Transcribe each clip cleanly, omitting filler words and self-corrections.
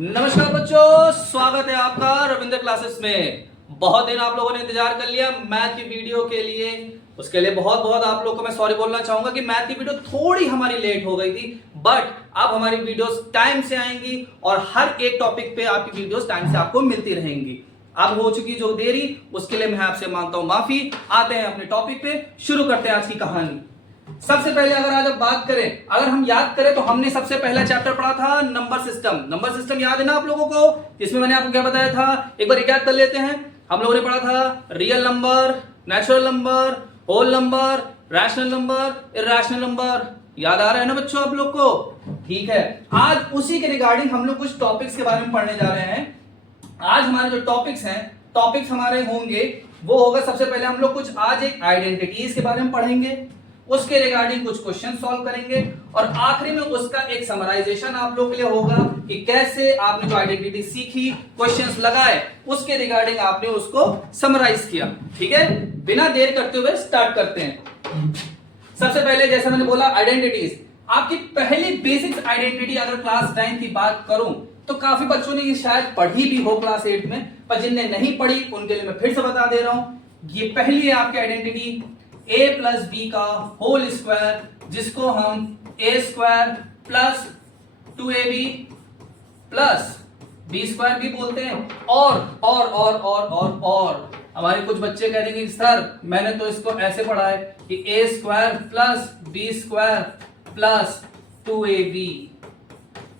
नमस्कार बच्चों, स्वागत है आपका रविंद्र क्लासेस में। बहुत दिन आप लोगों ने इंतजार कर लिया मैथ की वीडियो के लिए। उसके लिए बहुत बहुत आप लोगों को मैं सॉरी बोलना चाहूंगा कि मैथ की वीडियो थोड़ी हमारी लेट हो गई थी, बट अब हमारी वीडियोस टाइम से आएंगी और हर एक टॉपिक पे आपकी वीडियोस टाइम से आपको मिलती रहेंगी। अब हो चुकी जो देरी, उसके लिए मैं आपसे मांगता हूं माफी। आते हैं अपने टॉपिक पे, शुरू करते हैं आज की कहानी। सबसे पहले अगर आज बात करें, अगर हम याद करें तो हमने सबसे पहला चैप्टर पढ़ा था नंबर सिस्टम। नंबर सिस्टम याद है ना आप लोगों को? इसमें मैंने आपको क्या बताया था, एक बार रिकैप कर लेते हैं। हम लोगों ने पढ़ा था real number, natural number, whole number, rational number, irrational number. याद आ रहा है ना बच्चों आप लोग को? ठीक है, आज उसी के रिगार्डिंग हम लोग कुछ टॉपिक्स के बारे में पढ़ने जा रहे हैं। आज हमारे जो टॉपिक्स हमारे होंगे वो होगा, सबसे पहले हम लोग कुछ आज एक आइडेंटिटीज के बारे में पढ़ेंगे, उसके रिगार्डिंग कुछ क्वेश्चन सॉल्व करेंगे और आखिरी में उसका एक समराइजेशन आप लोग के लिए होगा कि कैसे आपने जो आइडेंटिटी सीखी, क्वेश्चंस लगाए, उसके रिगार्डिंग आपने उसको समराइज किया। ठीक है, बिना देर करते हुए स्टार्ट करते हैं। सबसे पहले जैसे मैंने बोला आइडेंटिटीज, आपकी पहली बेसिक्स आइडेंटिटी अगर क्लास 9 की बात करूं तो काफी बच्चों ने ये शायद पढ़ी भी हो क्लास 8 में, पर जिनने नहीं पढ़ी उनके लिए मैं फिर से बता दे रहा हूं। ये पहली है आपकी आइडेंटिटी a प्लस बी का होल स्क्वायर, जिसको हम a square plus 2ab plus b square भी बोलते हैं। और हमारे कुछ बच्चे कह देंगे सर मैंने तो इसको ऐसे पढ़ा है कि a square plus b square plus 2ab।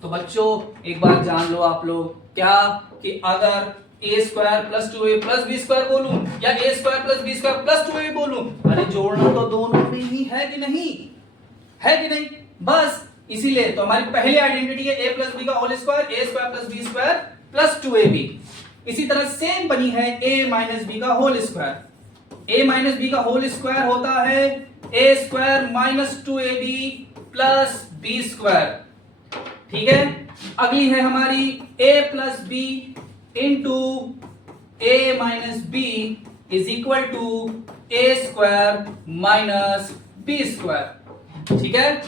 तो बच्चों एक बार जान लो आप लोग क्या, कि अगर a square plus 2a plus b square बोलूं या a square plus b square plus 2a बोलूं, अरे जोड़ना तो दोनों में ही है कि नहीं? है कि नहीं? बस इसीलिए तो हमारी पहली आइडेंटिटी है a प्लस बी का whole square, a square plus b square plus 2ab। इसी तरह सेम बनी है a माइनस बी का whole square. a minus b का होल स्क्वायर होता है a square minus 2ab plus b square. ठीक है, अगली है हमारी a plus b into a minus b is equal to a square minus b square. ठीक है,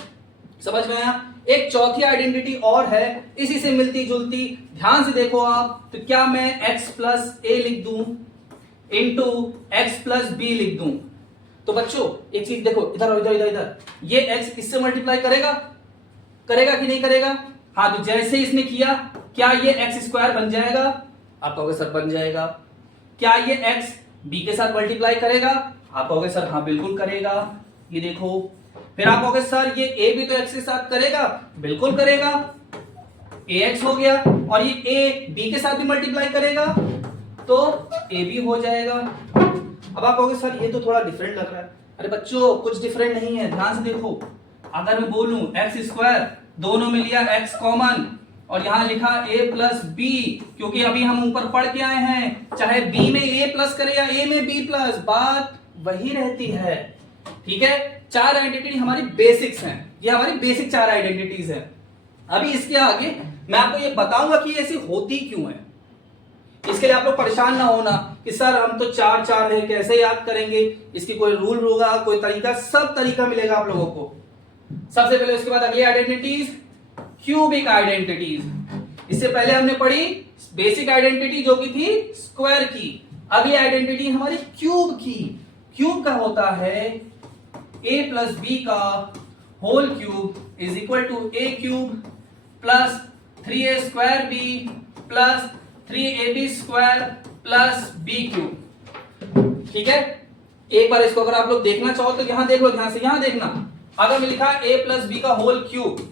समझ में आया? एक चौथी आइडेंटिटी और है इसी से मिलती जुलती, ध्यान से देखो आप। तो क्या मैं x प्लस a लिख दूं इंटू x प्लस b लिख दूं? तो बच्चों एक चीज देखो, इधर इधर इधर इधर, ये x इससे मल्टीप्लाई करेगा कि नहीं करेगा? हाँ, तो जैसे इसने किया क्या ये एक्स स्क्वायर बन जाएगा? आप कहोगे सर बन जाएगा। क्या ये एक्स बी के साथ मल्टीप्लाई करेगा? आप कहोगे सर हाँ बिल्कुल करेगा। ये देखो, फिर आप कहोगे सर ये ए भी तो एक्स के साथ करेगा? बिल्कुल करेगा, ए एक्स हो गया। और ये ए बी के साथ भी मल्टीप्लाई करेगा तो ए बी हो जाएगा। अब आप कहोगे सर ये तो थोड़ा डिफरेंट लग रहा है। अरे बच्चों कुछ डिफरेंट नहीं है, ध्यान से देखो। अगर मैं बोलूं एक्स स्क्वायर, दोनों में लिया x कॉमन और यहां लिखा a प्लस बी, क्योंकि अभी हम ऊपर पढ़ के आए हैं चाहे b में a प्लस करे या a में b प्लस, बात वही रहती है। ठीक है, चार आइडेंटिटी हमारी बेसिक्स हैं, ये हमारी बेसिक चार आइडेंटिटीज हैं। अभी इसके आगे मैं आपको ये बताऊंगा कि ऐसी होती क्यों है। इसके लिए आप लोग परेशान ना होना कि सर हम तो चार चार है कैसे याद करेंगे, इसकी कोई रूल होगा, कोई तरीका, सब तरीका मिलेगा आप लोगों को। सबसे पहले उसके बाद अगली आइडेंटिटीज क्यूबिक आइडेंटिटीज। इससे पहले हमने पढ़ी बेसिक आइडेंटिटी जो की थी स्क्वायर की। अगली आइडेंटिटी हमारी क्यूब की। क्यूब का होता है a प्लस बी का whole cube is equal to a cube plus 3a square b plus 3ab square plus b cube. ठीक है, एक बार इसको अगर आप लोग देखना चाहो तो यहां देख लो, ध्यान से यहां देखना। अगर मैं लिखा a प्लस बी का होल क्यूब,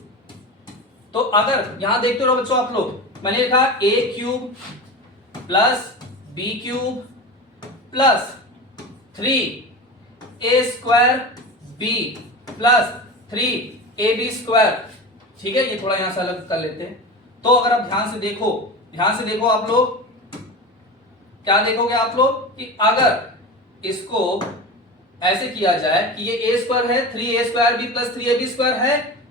तो अगर यहां देखते रहो बच्चों आप लोग, मैंने लिखा a cube plus b cube plus 3a square b plus 3ab square. ठीक है, ये थोड़ा यहां से अलग कर लेते हैं। तो अगर आप ध्यान से देखो आप लोग, क्या देखोगे आप लोग कि अगर इसको ऐसे किया जाए कि ये a स्क्वायर है, 3a square b plus 3ab square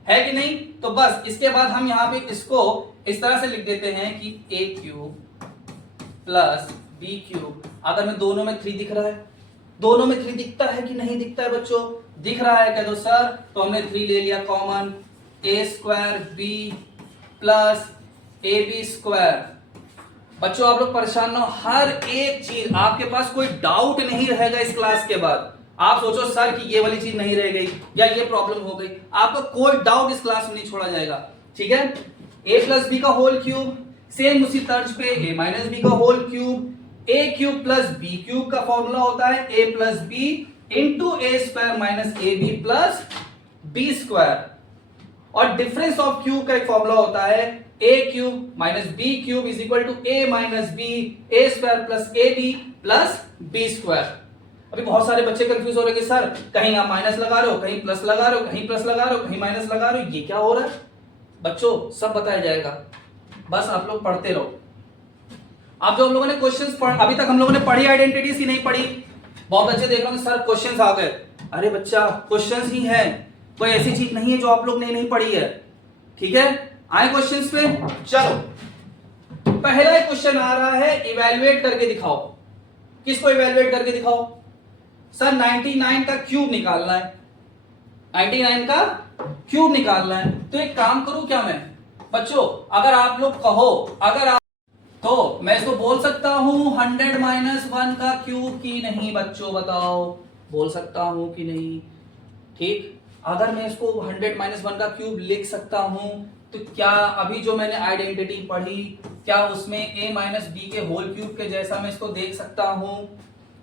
है कि नहीं? तो बस इसके बाद हम यहां पे इसको इस तरह से लिख देते हैं कि a cube plus b cube. अगर मैं दोनों में 3 दिख रहा है, दोनों में 3 दिखता है कि नहीं दिखता है बच्चों? दिख रहा है, कह दो सर। तो हमने 3 ले लिया common, a square b plus a b square. बच्चों आप लोग परेशान ना हो, हर एक चीज आपके पास कोई डाउट नहीं रहेगा इस क्लास के बाद। आप सोचो सर कि ये वाली चीज नहीं रह गई या ये प्रॉब्लम हो गई, आपका कोई डाउट इस क्लास में नहीं छोड़ा जाएगा। ठीक है, ए प्लस बी का होल क्यूब, सेम उसी तर्ज पे ए माइनस बी का whole cube. A cube plus b cube का फॉर्मूला होता है a plus b into a square minus a b plus b square. और डिफरेंस ऑफ क्यूब का एक फॉर्मूला होता है a cube minus b cube is equal to a minus b a square plus a b plus b square. अभी बहुत सारे बच्चे confuse हो रहे हैं कि सर कहीं आप माइनस लगा रहे हो, कहीं प्लस लगा रहे हो, कहीं प्लस लगा रहे हो, कहीं माइनस लगा रहे हो, ये क्या हो रहा है? बच्चों सब बताया जाएगा, बस आप लोग पढ़ते रहो। आप जो हम लोगों ने क्वेश्चंस अभी तक हम लोगों ने पढ़ी आइडेंटिटीज की नहीं पढ़ी। बहुत बच्चे देख रहे हैं सर क्वेश्चंस आ गए। अरे बच्चा क्वेश्चंस ही है, कोई ऐसी चीज नहीं है जो आप लोग ने नहीं पढ़ी है। ठीक है, आए क्वेश्चंस पे। चलो पहला क्वेश्चन आ रहा है, इवैल्यूएट करके दिखाओ। किसको इवैल्यूएट करके दिखाओ? सर 99 का क्यूब निकालना है, 99 का क्यूब निकालना है। तो एक काम करूं क्या मैं बच्चों, अगर आप लोग कहो, अगर आप तो मैं इसको बोल सकता हूं 100 माइनस 1 का क्यूब की नहीं? बच्चों बताओ, बोल सकता हूं कि नहीं? ठीक, अगर मैं इसको 100 माइनस 1 का क्यूब लिख सकता हूं तो क्या अभी जो मैंने आइडेंटिटी पढ़ी, क्या उसमें a माइनस बी के होल क्यूब के जैसा मैं इसको देख सकता हूं?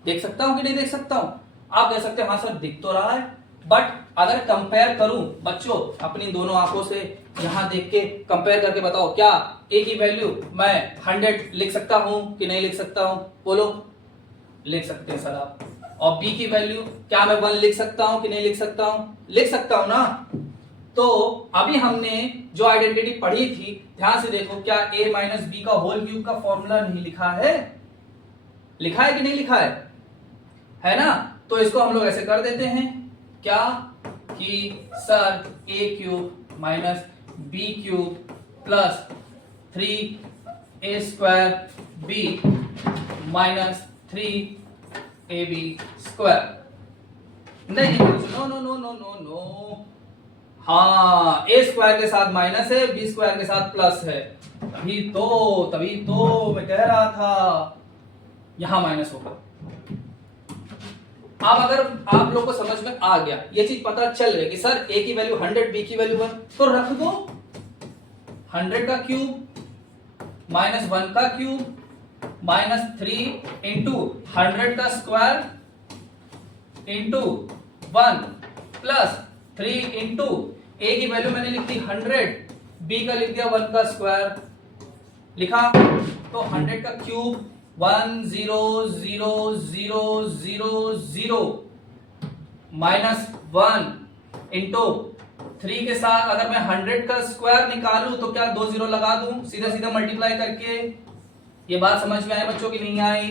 देख सकता हूं कि नहीं देख सकता हूं? आप कह सकते हैं हाँ सर दिख तो रहा है, बट अगर कंपेयर करूं बच्चों अपनी दोनों आंखों से, यहां देख के कंपेयर करके बताओ, क्या a की वैल्यू मैं 100 लिख सकता हूं कि नहीं लिख सकता हूं? बोलो। लिख सकते हैं सर आप। और b की वैल्यू क्या मैं 1 लिख सकता हूं कि नहीं लिख सकता हूं? लिख सकता हूं ना। तो अभी हमने जो आइडेंटिटी पढ़ी थी, ध्यान से देखो, क्या a माइनस बी का होल क्यूब का फॉर्मूला नहीं लिखा है? लिखा है कि नहीं लिखा है ना? तो इसको हम लोग ऐसे कर देते हैं, क्या कि sir a cube minus b cube plus 3a square b minus 3ab square. नहीं, no no no no no no, हाँ a स्क्वायर के साथ माइनस है, b स्क्वायर के साथ प्लस है, तभी तो मैं कह रहा था यहां माइनस होगा। अब अगर आप लोग को समझ में आ गया, ये चीज पता चल रही है कि सर a की वैल्यू 100, b की वैल्यू 1, तो रख दो 100 का क्यूब माइनस 1 का क्यूब माइनस 3 इंटू 100 का square into 1 plus 3 into a की वैल्यू मैंने लिख दी 100, b का लिख दिया 1 का स्क्वायर। लिखा तो 100 का क्यूब 1 0 0 0 0 0 माइनस 1 इंटू 3 के साथ अगर मैं 100 का स्क्वायर निकालूं तो क्या 2 0 लगा दूं सीधा सीधा मल्टीप्लाई करके। ये बात समझ में आई बच्चों की नहीं आई?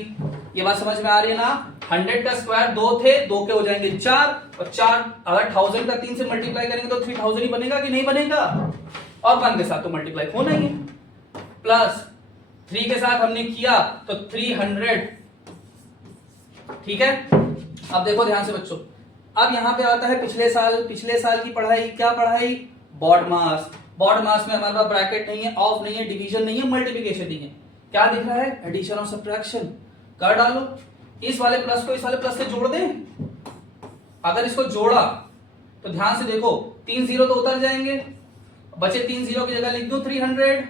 ये बात समझ में आ रही है ना? 100 का स्क्वायर 2 थे, 2 के हो जाएंगे 4, और 4 अगर 1000 का 3 से मल्टीप्लाई करेंगे तो 3000 ही बनेगा कि नहीं बनेगा? और 1 के साथ तो मल्टीप्लाई होना ही है। प्लस 3 के साथ हमने किया तो 300। ठीक है, अब देखो ध्यान से बच्चों, अब यहां पे आता है पिछले साल की पढ़ाई। क्या पढ़ाई? बॉड मास। बॉड मास में हमारे पास ब्रैकेट नहीं है, ऑफ नहीं है, डिवीजन नहीं है, मल्टीप्लिकेशन नहीं है। क्या दिख रहा है? एडिशन और सब्ट्रैक्शन। कर डालो, इस वाले प्लस को इस वाले प्लस से जोड़ दें। अगर इसको जोड़ा तो ध्यान से देखो 3 0 तो उतर जाएंगे, बचे 3 0 की जगह लिख दूं 300,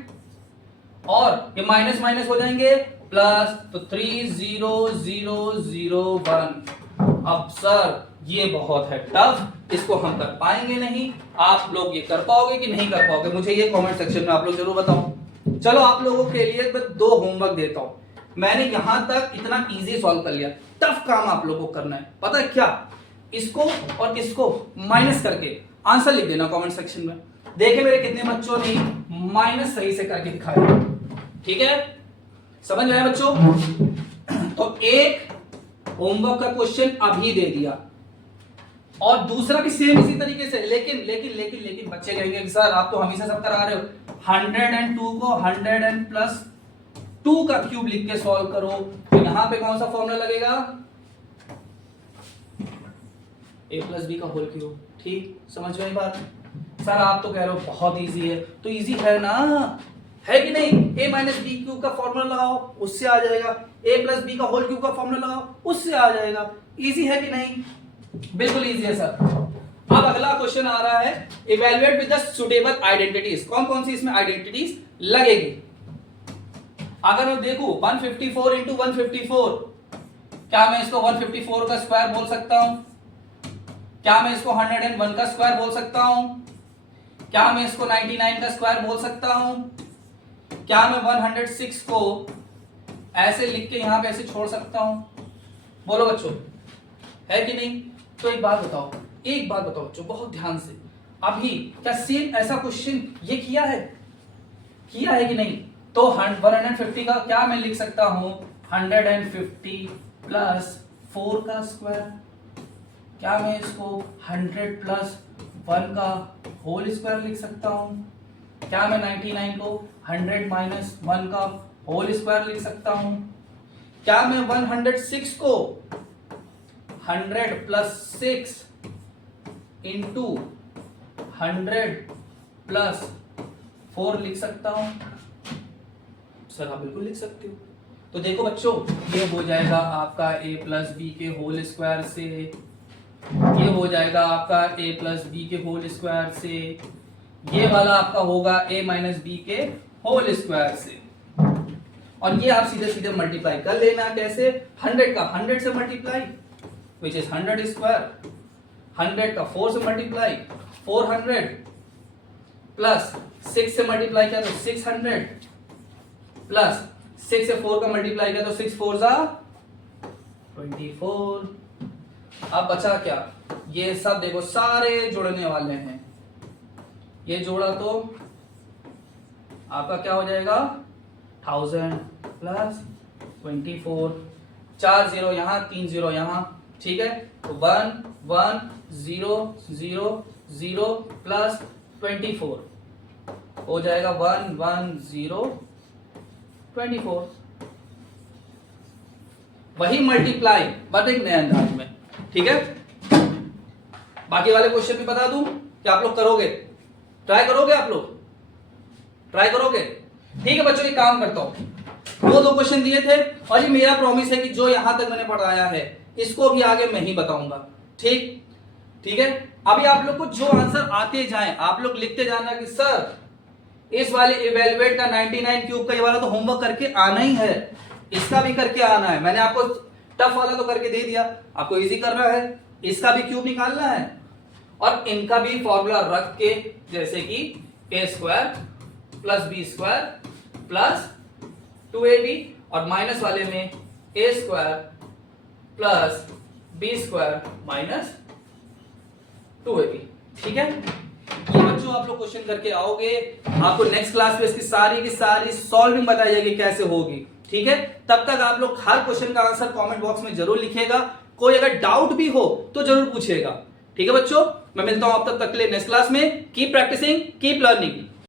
और ये माइनस माइनस हो जाएंगे प्लस, तो 3 0 0 0 1। अब सर ये बहुत है टफ, इसको हम कर पाएंगे नहीं। आप लोग ये कर पाओगे कि नहीं कर पाओगे? मुझे ये कमेंट सेक्शन में आप लोग जरूर बताओ। चलो आप लोगों के लिए मैं 2 होमवर्क देता हूं। मैंने यहां तक इतना इजी सॉल्व कर लिया, टफ काम आप लोगों को करना है। पता है क्या? इसको और इसको माइनस करके आंसर लिख देना कमेंट सेक्शन में। देखे मेरे कितने बच्चों ने माइनस सही से करके दिखाया। ठीक है, समझ में आया बच्चों? तो एक होमवर्क का क्वेश्चन अभी दे दिया, और दूसरा भी सेम इसी तरीके से। लेकिन लेकिन लेकिन लेकिन बच्चे कहेंगे कि सर आप तो हमेशा सब करा रहे हो, 102 को 100 एंड प्लस 2 का क्यूब लिख के सॉल्व करो। तो यहां पे कौन सा फॉर्मूला लगेगा? a प्लस बी का होल क्यूब। ठीक, समझ में आई बात? सर आप तो कह रहे हो बहुत इजी है, तो इजी है ना, है कि नहीं? a माइनस बी क्यूब का फॉर्मूला लगाओ, उससे आ जाएगा। a प्लस बी का होल क्यूब का फॉर्मूला लगाओ, उससे आ जाएगा। इजी है कि नहीं? बिल्कुल इजी है सर। अब अगला क्वेश्चन आ रहा है, evaluate with the suitable identities. कौन कौन सी इसमें आइडेंटिटीज लगेगी? अगर मैं देखूं 154 इंटू 154, क्या मैं इसको 154 का स्क्वायर बोल सकता हूं? क्या मैं इसको 101 का स्क्वायर बोल सकता हूं? क्या मैं इसको 99 का स्क्वायर बोल सकता हूं? क्या मैं 106 को ऐसे लिख के यहां पे ऐसे छोड़ सकता हूं? बोलो बच्चों, है कि नहीं? तो एक बात बताओ बच्चों, बहुत ध्यान से। अभी क्या सेम ऐसा क्वेश्चन ये किया है कि नहीं? तो 150 का क्या मैं लिख सकता हूं? 150 प्लस 4 का स्क्वायर। क्या मैं इसको 100 प्लस 1 का होल स्क्वायर लिख सकता हूं? क्या मैं 99 को 100 माइनस 1 का होल स्क्वायर लिख सकता हूं? क्या मैं 106 को 100 प्लस 6 इंटू 100 प्लस 4 लिख सकता हूं? सर आप बिल्कुल लिख सकते हो। तो देखो बच्चों, ये हो जाएगा आपका a प्लस बी के होल स्क्वायर से, ये हो जाएगा आपका a प्लस बी के होल स्क्वायर से, ये वाला आपका होगा a माइनस बी के होल स्क्वायर से, और ये आप सीधे सीधे मल्टीप्लाई कर लेना। कैसे? 100 का 100 से मल्टीप्लाई विच इज 100 स्क्वायर, 100 का 4 से मल्टीप्लाई 400 प्लस 6 से मल्टीप्लाई किया तो 600 प्लस 6 से 4 का मल्टीप्लाई किया तो 6 4 जा 24। अब बचा क्या? ये सब देखो सारे जुड़ने वाले हैं, ये जोड़ा तो आपका क्या हो जाएगा? 1000 प्लस 24, 4 0 यहां, 3 0 यहां, ठीक है? तो 1 1 0 0 0 प्लस 24 हो जाएगा 1 1 0 24। वही मल्टीप्लाई बट एक नए अंदाज में, ठीक है? बाकी वाले क्वेश्चन भी बता दूं कि आप लोग करोगे, ट्राई करोगे? आप लोग ट्राई करोगे? ठीक है बच्चों, एक काम करता हूं, दो क्वेश्चन दिए थे और ये मेरा प्रॉमिस है कि जो यहां तक मैंने पढ़ाया है इसको भी आगे मैं ही बताऊंगा। ठीक है? अभी आप लोग को जो आंसर आते जाएं आप लोग लिखते जाना कि सर इस वाले इवेलुएट का 99 क्यूब का ये वाला तो होमवर्क करके आना ही है, इसका भी करके आना है। मैंने आपको टफ वाला तो करके दे दिया, आपको इजी करना है, इसका भी क्यूब निकालना है और इनका भी फॉर्मूला रख के, जैसे कि a square plus b square plus 2ab और माइनस वाले में a square plus b square minus 2ab। ठीक है? ये बच्चों आप लोग क्वेश्चन करके आओगे, आपको नेक्स्ट क्लास में इसकी सारी की सारी सॉल्विंग बताई जाएगी कैसे होगी। ठीक है? तब तक आप लोग हर क्वेश्चन का आंसर कमेंट बॉक्स में जरूर लिखिएगा, कोई अगर डाउट भी हो तो जरूर पूछिएगा। ठीक है बच्चों, मैं मिलता हूं आप तक के लिए नेक्स्ट क्लास में। Keep practicing, keep learning.